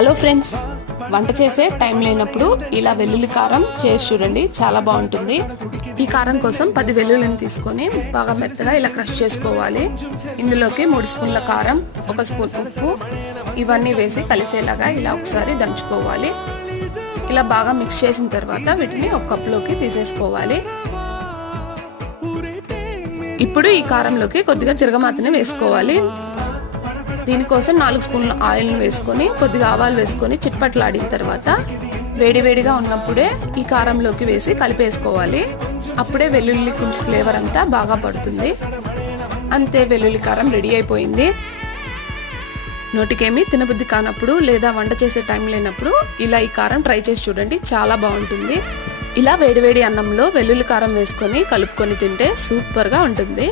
Hello friends, వంట చేసే time లేనప్పుడు ఇలా వెల్లుల్లి కారం చేసి చూడండి, చాలా బాగుంటుంది. ఈ కారం కోసం 10 వెల్లుల్లిని తీసుకొని బాగా మెత్తగా ఇలా క్రష్ చేసుకోవాలి. ఇందులోకి 3 స్పూన్ల కారం, 1 స్పూన్ ఉప్పు ఇవన్నీ వేసి కలిసేలాగా ఇలా ఒకసారి దంచుకోవాలి. ఇలా బాగా మిక్స్ చేసిన తర్వాత వీటిని ఒక కప్లోకి తీసేసుకోవాలి. ఇప్పుడు ఈ కారంలోకి కొద్దిగా తిరగమాతని వేసుకోవాలి. దీనికోసం 4 స్పూన్ల ఆయిల్ని వేసుకొని కొద్దిగా ఆవాలు వేసుకొని చిట్పట్లాడిన తర్వాత వేడివేడిగా ఉన్నప్పుడే ఈ కారంలోకి వేసి కలిపేసుకోవాలి. అప్పుడే వెల్లుల్లి కొంచెం ఫ్లేవర్ అంతా బాగా పడుతుంది. అంతే, వెల్లుల్లి కారం రెడీ అయిపోయింది. నోటికేమి తినబుద్ధి కానప్పుడు లేదా వంట చేసే టైం లేనప్పుడు ఇలా ఈ కారం ట్రై చేసి చూడండి, చాలా బాగుంటుంది. ఇలా వేడివేడి అన్నంలో వెల్లుల్లి కారం వేసుకొని కలుపుకొని తింటే సూపర్గా ఉంటుంది.